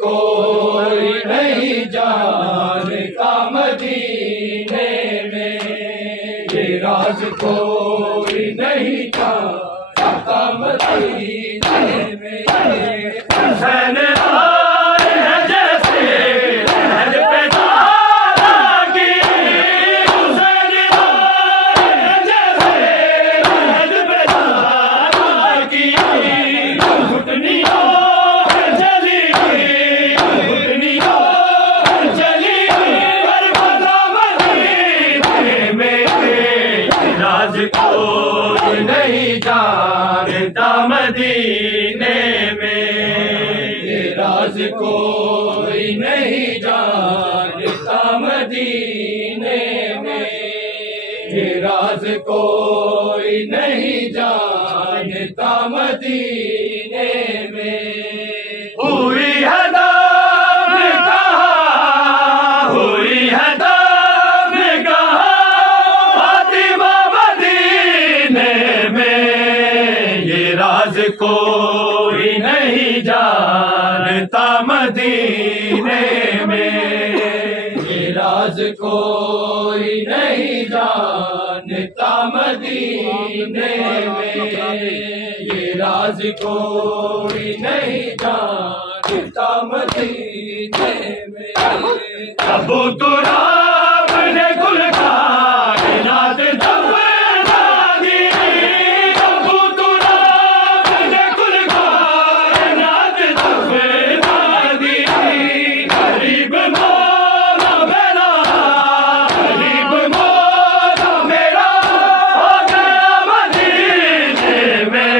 कोई नहीं जानता मदीने में, ये राज कोई नहीं जानता मदीने में। हुसैन आए हैं जैसे लहर पे तारा की, हुसैन आए हैं जैसे लहर पे तारा की। घुटनियों पे चली, घुटनियों पे चली करबला मदीने में, राज कोई नहीं जानता मदीने में, ये राज कोई नहीं जानता मदीने में, ये राज कोई नहीं जानता मदीने में। हुई है दाम कहाँ, हुई है दाम कहाँ फातिमा मदीने में, ये राज कोई नहीं जानता मदीने में, ये राज कोई नहीं जानता मदीने में, ये राज कोई नहीं जानता मदीने में। अबू तुराब ने गुल कायनात दफना दी, अबू तुराब ने गुल कायनात दफना दी। गरीब मौला मेरा, गरीब मौला मेरा हो गया मदीने में,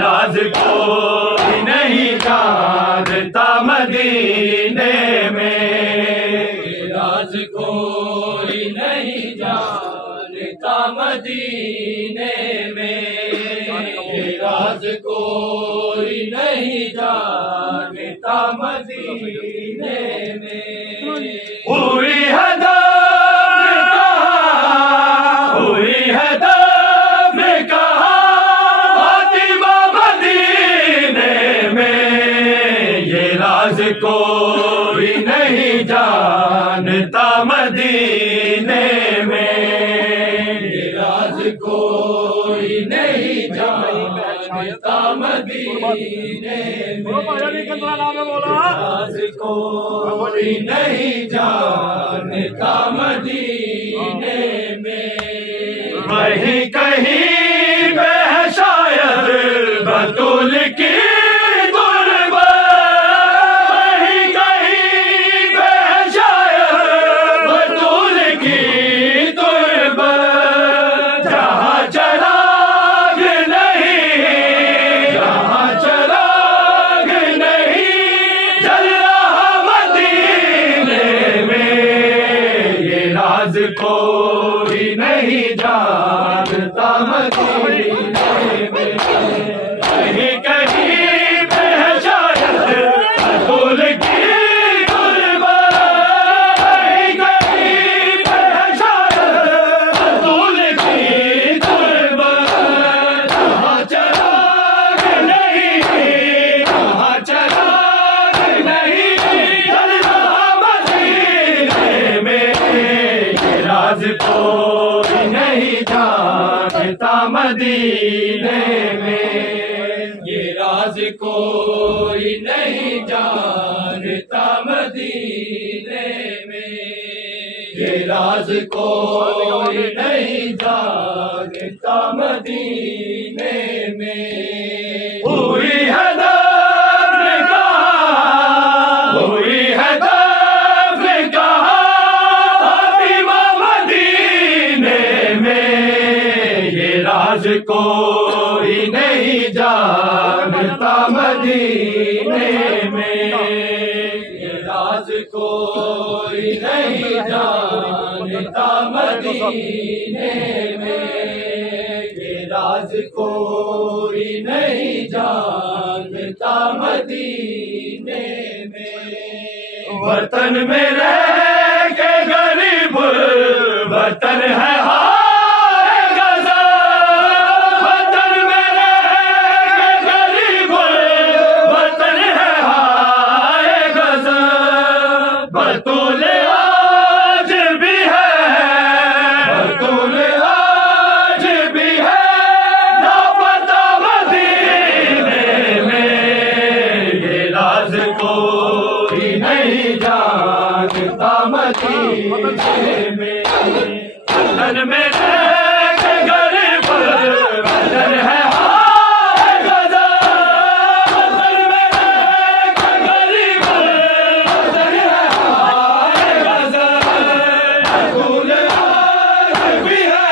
राज कोई नहीं जानता मदीने में, राज कोई नहीं जानता मदीने में, राज कोई नहीं जानता मदीने में। हुई है दाम कहाँ, हुई है दाम कहाँ फातिमा मदीने में, ये राज कोई नहीं जानता मदीने में, ये राज कोई नहीं जानता मदीने में, राज कोई नहीं जानता मदीने में। वहीं कहीं पे है शायद बतूल की गुरबत, वहीं कहीं पे है शायद बतूल की गुरबत। जहाँ चिराग नहीं, जहाँ चिराग नहीं जल रहा मदीने में, ये राज कोई नहीं जानता मदीने में। कहीं कहीं पे है शायद बतूल की गुरबत, कहीं कहीं पे है शायद बतूल की गुरबत। जहाँ चिराग नहीं, जहाँ चिराग नहीं जल रहा मदीने में, ये राज कोई नहीं जानता मदीने में, ये राज कोई नहीं जानता मदीने में, ये राज कोई नहीं जानता मदीने में। हुई है दाम कहाँ, हुई है दाम कहाँ फातिमा मदीने में, ये राज कोई नहीं जानता मदीने में, ये राज कोई नहीं जानता मदीने में, ये राज कोई नहीं जानता मदीने में। वतन में रह के गरीब वतन है हाय गज़ा, वतन में रह के गरीब वतन है हाय नहीं जानता मदीने में। वतन में रह के गरीब वतन है हाय गजब, वतन में रह के गरीब वतन है हाय गजब। फूल आग भी है,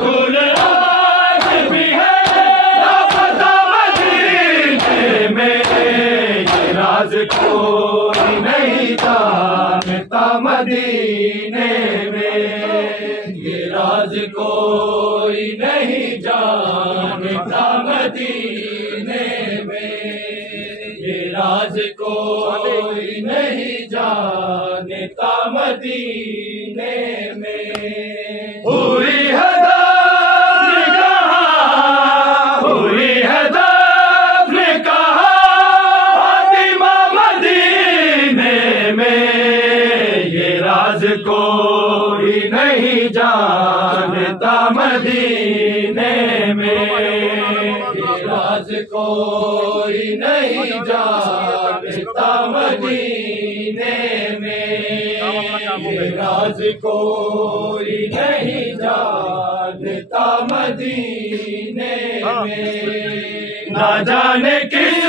फूल आग भी है, लापता मदीने में। ये राज कोई नहीं जानता मदीने में, ये राज कोई नहीं जानता मदीने में, ये राज कोई नहीं जानता मदीने में। हुई है दफ्न कहाँ, हुई है दफ्न कहाँ फातिमा मदीने में। ये राज कोई नहीं जानता मदीने में, ये राज कोई नहीं जानता मदीने में, ये राज कोई नहीं जानता मदीने में। ना जाने किस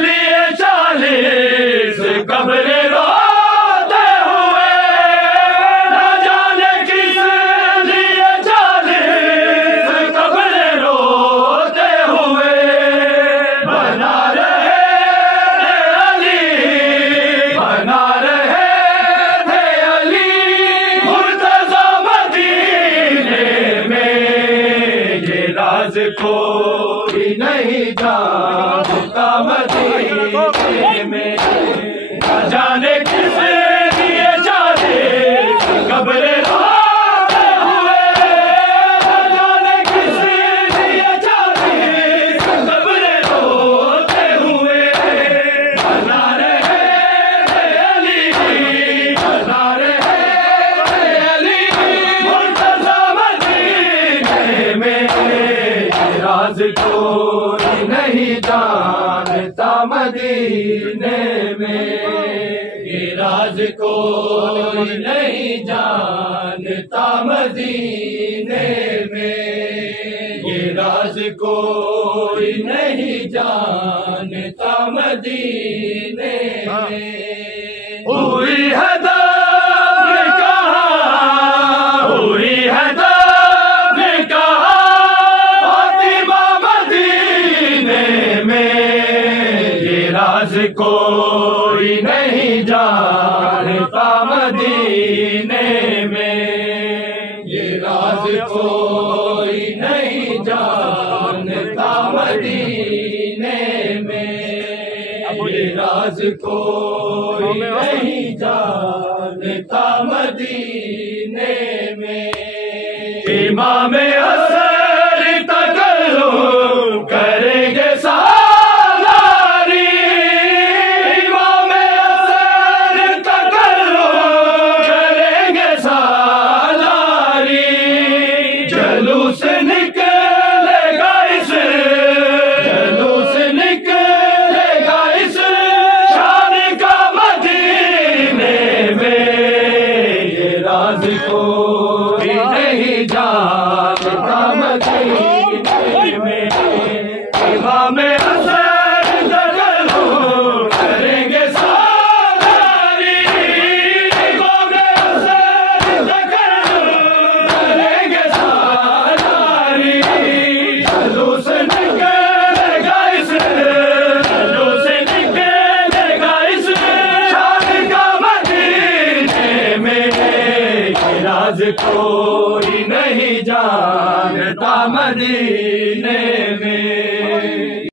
लिए 40 कब्रें रोते हुए, ना जाने किस लिए 40 कब्रें रोते हुए। बना रहे थे अली, बना रहे थे अली मुर्तज़ा मदीने में। ये राज कोई नहीं जानता मदीने में, न जाने किस लिए 40 कब्रें रोते हुए, न जाने किस लिए 40 कब्रें रोते हुए। बना रहे थे अली, बना रहे थे अली मुर्तज़ा मदीने में। ये राज कोई नहीं जानता मदीने में, ये राज कोई नहीं जानता मदीने में, ये राज कोई नहीं जानता मदीने में। हुई है दफ्न कहाँ, हुई है दफ्न कहाँ फातिमा मदीने में। ये राज कोई नहीं जानता मदीने में, ये राज कोई नहीं जानता मदीने में, ये राज कोई नहीं जानता मदीने में। इमाम असर तकल्लुम करेंगे सालारी, इमाम असर तकल्लुम करेंगे सालारी। जलूस निकलेगा इस, जलूस निकलेगा इस शान का मदीने में। ये राज कोई नहीं जानता मदीने में, इमाम असर तकल्लुम करेंगे सालारी, इमाम असर तकल्लुम करेंगे सालारी। जलूस निकलेगा इस, जलूस निकलेगा इस शान का मदीने में। ये राज कोई नहीं जानता मदीने